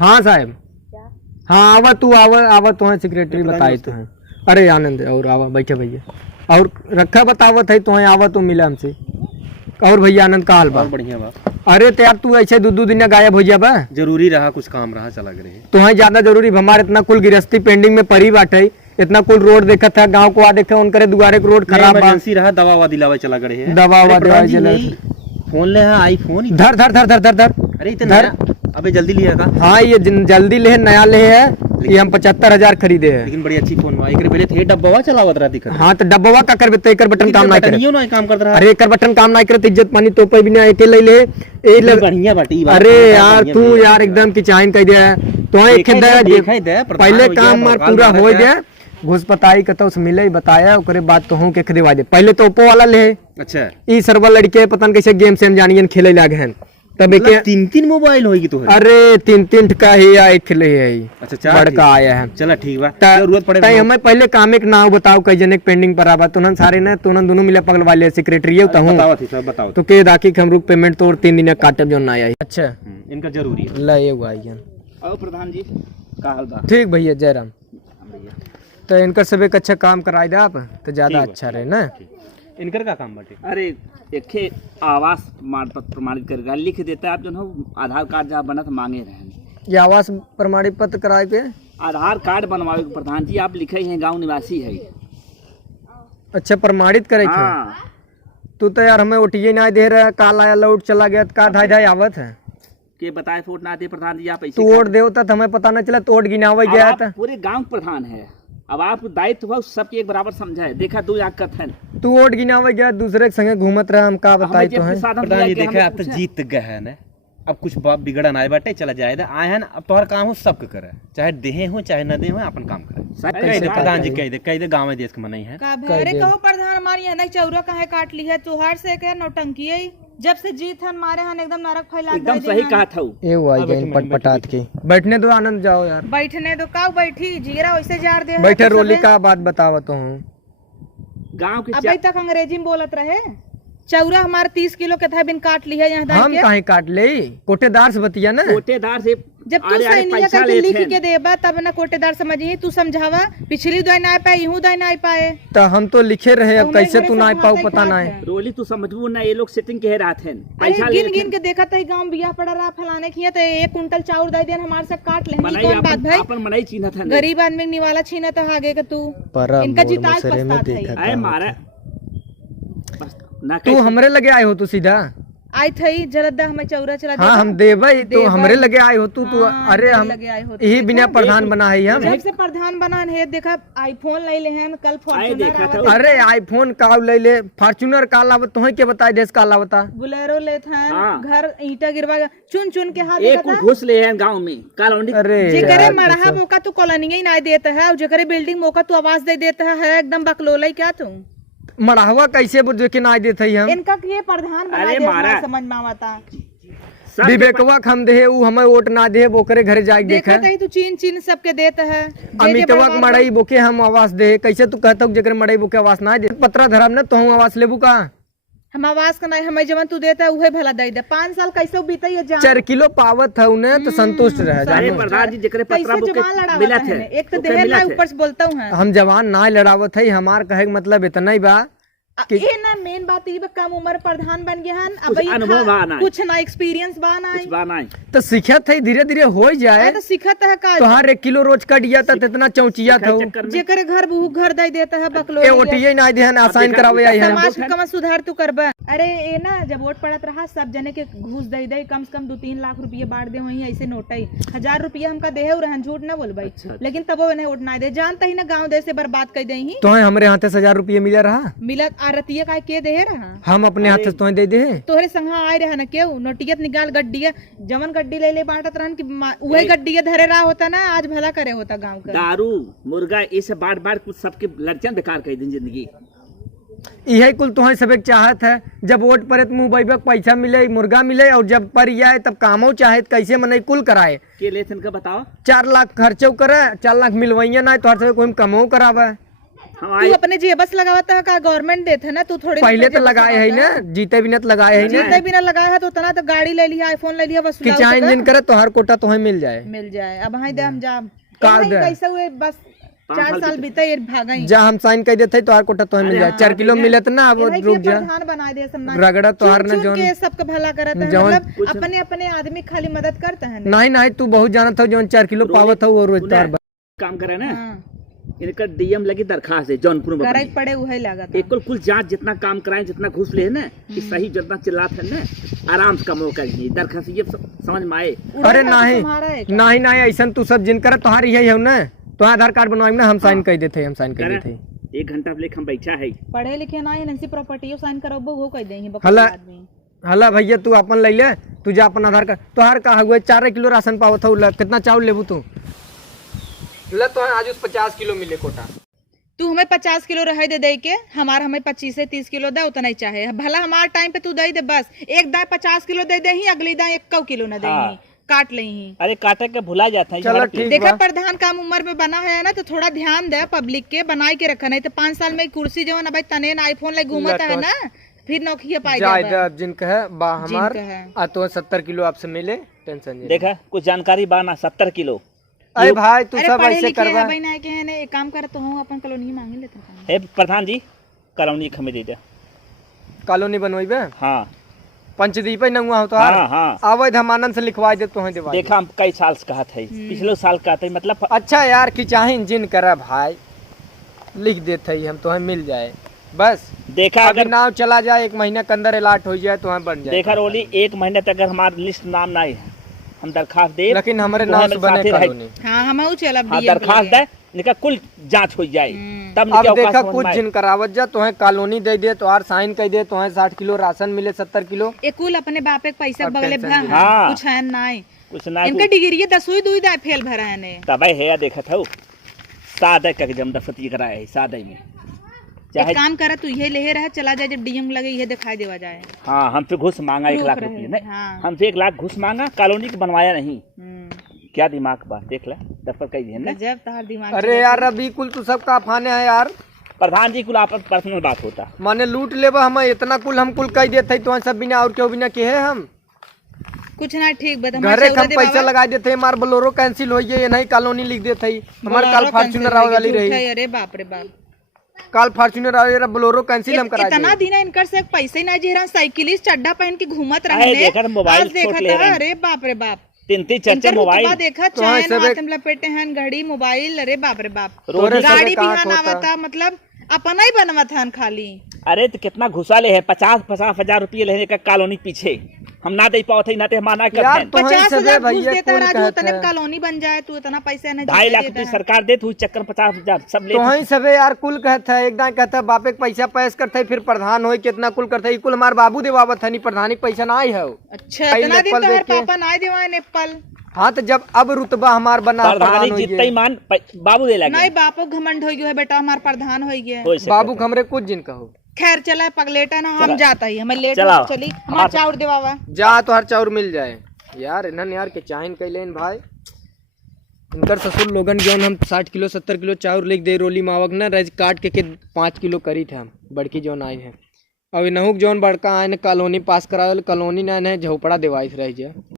हाँ साहब, हाँ आवा तू आवा तो सेक्रेटरी बताए तो हैं। अरे आनंद और आवा बैठे भैया और रखा बतावत है तो आवा तो मिला हमसे। और भैया आनंद का हाल बा? बढ़िया बा। अरे तो यार तू ऐसे दो दिन गायब हो जाबा। जरूरी रहा, कुछ काम रहा, चला गए। तो ज्यादा जरूरी हमारे इतना कुल गिरस्ती पेंडिंग में परी बाटे, इतना कुल रोड देखा था, गांव को आ देखे उनके दुआरे को रोड खराब बा। इमरजेंसी रहा, दवा वा दिलावे चला गए। दवा वा दिलावे फोन ले, आईफोन धर धर धर धर धर धर। अरे इतना अबे जल्दी लिया का? हाँ ये जल्दी ले, नया ले है ये, हम 75,000 खरीदे है। लेकिन बड़ी अच्छी फोन बा। एक पहले थे डब्बा चलावत रहा दिखत। हाँ तो डब्बा का करबे तो एकर बटन काम ना करे। ना काम करत रहा। अरे एकर बटन काम ना करे तो इज्जत पानी तो पे भी ना एके ले ले। ए बढ़िया बाटी। अरे यार तू यार एकदम की चाइन कह दे तो एक दे पहले काम मार पूरा हो गया। घुस पताई कतो से मिले बताया ओकरे बाद तो हूं के खरीदवा दे। पहले तो ओप्पो वाला ले। अच्छा ई सर्वा लड़के पता न कैसे गेम सेम जानियन खेले लागे हैं तब एक तीन मोबाइल होगी तो। अरे तीन का ही या एक ले है। अच्छा चार का आया है। चला ठीक बा, जरूरत पड़े ताई हमें पहले काम एक नाव बताओ कई जने पेंडिंग पर आबा तो सारे ना तो दोनों मिले पगल वाले सेक्रेटरी होता हूं। बताओ थी सब बताओ तो के दाकी हम रुक पेमेंट तो और 3 दिन काटब जो ना आया। अच्छा इनका जरूरी है ला ये आइए। और प्रधान जी का हाल बा? ठीक भैया जयराम। तो इनका सब एक अच्छा काम कराए दे आप तो ज्यादा अच्छा रहे ना। इनकर का काम बाटे? अरे एक आवास प्रमाणित करेगा लिख देता है आप जो आधार कार्ड जहाँ बना था मांगे रहे। ये आवास प्रमाणित पत्र कराए पे आधार कार्ड बनवाए प्रधान जी आप लिखे हैं गांव निवासी है। अच्छा प्रमाणित करे। हाँ। तू तो यार हमें ओटीए ना दे रहा, काल आया लौट चला गया का धाई धाई आवत है के बताए वोट ना दे प्रधान जी आप तू वोट दे तो हमें पता नहीं चला तो वोट गिनावे गया था। पूरे गांव प्रधान है, अब आप दायित्व हो सबके एक बराबर समझा है। देखा 2 लाख कथन तू वोट गिनावे गया दूसरे के संगे घूमत रहा, हम का बताई तो है। प्रधान जी देखा आप तो जीत गए हैं ना, अब कुछ बाप बिगड़न आए बाटे चला जाए आए हैं अब तोहर काम हो सबके करे, चाहे देहे हो चाहे न दे हो अपन काम करे। प्रधान जी कह दे गाँव में देश के मनाई है। अरे कहो प्रधान हमारी है चौरा कहे काट ली है तुहार से कह नौटंकी है। जब से जीत हन मारे हन एकदम नरक फैला एकदम सही कहा था। ये हुआ पटपटात के बैठने दो आनंद जाओ यार। बैठने दो का बैठी जीरा वैसे जार दे बैठे रोली का बात बतावत हूँ। गांव के अभी तक अंग्रेजी में बोलत रहे। चौरा हमारे 30 किलो के था बिन काट ली है यहाँ हम कहीं काट ले कोटेदार से बतिया ना। कोटेदार से जब तू सैनिया करके लिख के देबा तब ना कोटेदार समझी तू समझावा पिछली दवाई ना पाए यूं दवाई ना पाए तो हम तो लिखे रहे अब कैसे तू ना पाओ पता ना है। रोली तू समझबू ना ये लोग सेटिंग के रहा थे पैसा गिन गिन के देखा था गांव बिया पड़ा रहा फलाने की तो 1 कुंटल चाउर दे देन हमारे से काट ले। कौन बात भाई अपन मनाई छीना था गरीब आदमी निवाला छीना तो आगे के तू इनका जिताल पछतात है। मारा तू हमरे लगे आए हो तू सीधा आई थी जरदा हमें चौरा चला। हाँ हम देवई तो हमरे लगे आए हो तू। अरे हम यही बिना प्रधान बना है हम। जब से प्रधान बना है देखा आईफोन ले ले हैं कल फॉर्च्यूनर। अरे आईफोन का ले ले फॉर्च्यूनर का लावत तो के बताए देश का लावता बुलेरो ले था घर ईटा गिरवा चुन चुन के हाथ एक घुस ले हैं गांव में कॉलोनी। अरे जेकरे मरहा मौका तू कॉलोनी ही ना देता है और जेकरे बिल्डिंग मौका तू आवाज दे देता है एकदम बकलोला क्या तू मड़ावा कैसे बुझ के ना देते हम। इनका ये प्रधान बना दे समझ में आवता। विवेकवा हम दे उ हमें वोट ना दे बोकरे घरे जाके देखा तू चीन सबके देता है। अमितवा मड़ाई बोके हम आवास दे कैसे तू कहता जेकर मड़ाई बोके आवास ना दे पत्रा धरम ना तो हम आवास लेबू का। हम आवास का नहीं हमें जवन तू देता है उहे भला दे दे। 5 साल कैसे बीता ये जान 4 किलो पावत है उन्हें तो संतुष्ट रह जाए। प्रधान जी जेकरे पत्रा बुके मिला थे एक तो देह ना ऊपर से बोलता हूं हम जवान ना लड़ावत है हमार कहे का मतलब इतना ही बा ये ना मेन बात ये कम उम्र प्रधान बन गया हन अब कुछ ना एक्सपीरियंस बाना तो सीखत है धीरे धीरे हो जाए तो सीखत है का तो हर 1 किलो रोज कट गया था इतना चौचिया था जेकर घर बहू घर दे देता है बकलो ए ओटीए ना दे आसान करावे आई है समाज का सुधार तू करबा। अरे ये ना जब वोट पड़त रहा सब जने के घूस दे दे कम से कम 2-3 लाख रुपये बांट दे वही ऐसे नोटई 1000 रुपया हमका देहे रहन झूठ ना बोल भाई लेकिन तब वो वोट ना दे जानता ही ना गाँव दे से बर्बाद कर दे ही तो हमरे हाथ से 1000 रुपये मिला रहा मिलत आरतिया का के दे रहा हम अपने हाथ से तो दे दे तोहरे संगा आए रहा ना केहू नोटियत निकाल गड्डिया जवन गड्डी ले ले बांटत रहन कि वही गड्डिया धरे रहा होता ना आज भला करे होता गांव का। दारू मुर्गा इसे बार कुछ सबके लड़कियां बेकार कर दी जिंदगी यही कुल तुम्हें सब एक चाहत है जब वोट पड़े तो मुंह बैबक पैसा मिले मुर्गा मिले और जब पर जाए तब कामो चाहे कैसे मने कुल कराए के ले का बताओ 4 लाख खर्चो करे 4 लाख मिलवैया ना तो कोई कमो करावे तू अपने जेबस लगावता है का गवर्नमेंट देते है ना, तू थोड़ी पहले तो लगाए है ना, जीते बिना तो लगाए है ना, जीते बिना लगाया है तो उतना तो गाड़ी ले लिया, आईफोन ले लिया, बस कि चाहे इंजन करे तो हर कोटा तुम्हें मिल जाए। अब हाई दे हम जा कार दे कैसे हुए बस 4 साल बीते ये भागा ही जा हम साइन कर देते तो हर कोटा तुम्हें मिल जाए। 4 किलो मिले तो ना अब रुक जा प्रधान बना दे सब ना रगड़ा तो हर न जोन के सबका भला करता है, मतलब अपने अपने आदमी खाली मदद करते हैं। नहीं तू बहुत जानत हो जोन 4 किलो पावत हो वो रोज तार काम करे ना, इनका डीएम लगी दरखास्त है जौनपुर में कराई पड़े वही लागत एक कुल जांच जितना काम कराए जितना घूस ले है ना कि सही जितना चिल्लात है ना आराम से कमो करिए दरखास्त ये समझ में आए। अरे नहीं ऐसा तू सब जिन करे तोहार यही है ना, तो आधार कार्ड बनवाई ना हम साइन कर देते, हम साइन कर देते 1 घंटा लेके हम बैठा है पढ़े लिखे ना एनसी प्रॉपर्टी साइन करो वो कह देंगे। हला भैया तू अपन ले ले, तू जा अपन आधार कार्ड तोहार का हुए 4 किलो राशन पावत हो, कितना चावल लेबू तू ले तो आज 50 किलो मिले कोटा, तू हमें 50 किलो रह दे के हमें 25 से 30 किलो दे उतना ही चाहे भला हमारे टाइम पे तू दे दे, बस एक दाए 50 किलो दे दे ही अगली दाए 1 किलो न दे काट ले ही। अरे काटे के भुला जाता है। चलो ठीक देखा प्रधान काम उम्र में बना है ना तो थोड़ा ध्यान दे पब्लिक के बनाए के रखा, नहीं तो 5 साल में कुर्सी जो है ना भाई तने आईफोन ले घूमता है ना फिर नौकरी पाई जाए जिनका है बा हमार आ तो 70 किलो आपसे मिले टेंशन देखा कुछ जानकारी बाना 70 किलो। अरे भाई तू सब ऐसे करवा भाई ना के है ने एक काम कर तो हूं अपन कॉलोनी मांगे लेते है प्रधान जी कॉलोनी हमें दे दे कॉलोनी बनवाइबे। हां पंचदीप नंगुआ हो तो हां अवैध हमानन से लिखवा दे तो है देवा। देखा हम कई साल से कहा था पिछले साल का था मतलब अच्छा यार कि चाहे इंजन करा भाई लिख देते ही हम तो मिल जाए बस। देखा अगर नाव चला जाए 1 महीने के अंदर अलाट हो जाए तो बन जाए। देखा रोली 1 महीने तक अगर हमारा लिस्ट नाम ना है हम दरखास्त दे लेकिन हमारे नाम से बने कॉलोनी। हां हम चलब दरखास्त दे निका कुल जांच हो जाए तब अब देखा कुछ जिन करावत जा तो कॉलोनी दे दे तो आर साइन कर दे तो 60 किलो राशन मिले 70 किलो एक कुल अपने बापे के पैसा बगले कुछ है नहीं कुछ ना इनका डिग्री 10वीं 2 दा फेल भरा है ने तबे है देखा था सादे का जम दफती कराया है सादे में चाहे काम करे तू ये ले रहा चला जाए जब डीएम लगे ये दिखाई देवा जाए। हाँ हमसे घुस मांगा 1 लाख रुपये नहीं हमसे 1 लाख घुस मांगा कॉलोनी को बनवाया नहीं। क्या दिमाग बात देख ले दफ्तर कही दिए ना जब तार दिमाग। अरे यार अभी कुल तू सब का फाने है यार प्रधान जी कुल आप पर्सनल बात होता माने लूट लेबा हम इतना कुल हम कुल कह देते तो सब बिना और क्यों बिना के है हम कुछ ना ठीक बता घरे हम पैसा लगा देते हमार बोलेरो कैंसिल हो गई नहीं कॉलोनी लिख देते हमार कल फॉर्च्यूनर वाली रही। अरे बाप रे बाप कल फॉर्च्यूनर वाला बोलेरो कैंसिल हम करा इतना दिन इनकर से पैसे ना जे साइकिलिस्ट चड्डा पहन के घूमत रहे मोबाइल देखा। अरे बाप रे बाप 3 चर्चा मोबाइल देखा चाहे हाथ में लपेटे हैं घड़ी मोबाइल। अरे बाप रे बाप गाड़ी भी आवता मतलब अपना ही बनवा था खाली। अरे तो कितना घुसा ले है 50 हजार रुपये लेने का कॉलोनी पीछे हम ना दे पाओ थे ना माना यार 50,000 घुस देता राजू उतने कॉलोनी बन जाए तू इतना पैसा नहीं 2.5 लाख रुपये सरकार दे तू चक्कर 50,000 सब ले तो वही सबे यार कुल कहता है एकदम कहता है बापे के पैसा पैस करते है फिर प्रधान हो कितना कुल करते है कुल हमारे बाबू देवावत है नहीं प्रधान पैसा ना आई है। अच्छा इतना दिन तो पापा ना देवा नेपाल। हाँ तो जब अब रुतबा हमार बना प्रधान जितना ही मान बाबू दे लगे नहीं बापो घमंड हो गया बेटा हमार प्रधान हो गया बाबू हमरे कुछ जिन कहो खैर चला पगलेटा ना हम जाता ही हमें लेट चली हमार चाउर देवावा जा तो हर चाउर मिल जाए यार इन्हन यार के चाहन कैलेन भाई इनकर ससुर लोगन जोन हम 60 किलो 70 किलो चाउर लिख दे रोली मावक ना रज काट के 5 किलो करी थे हम बड़की जोन आए हैं अब नहुक जोन बड़का आए कॉलोनी पास करा कॉलोनी ना झोपड़ा देवाइस रह जाए।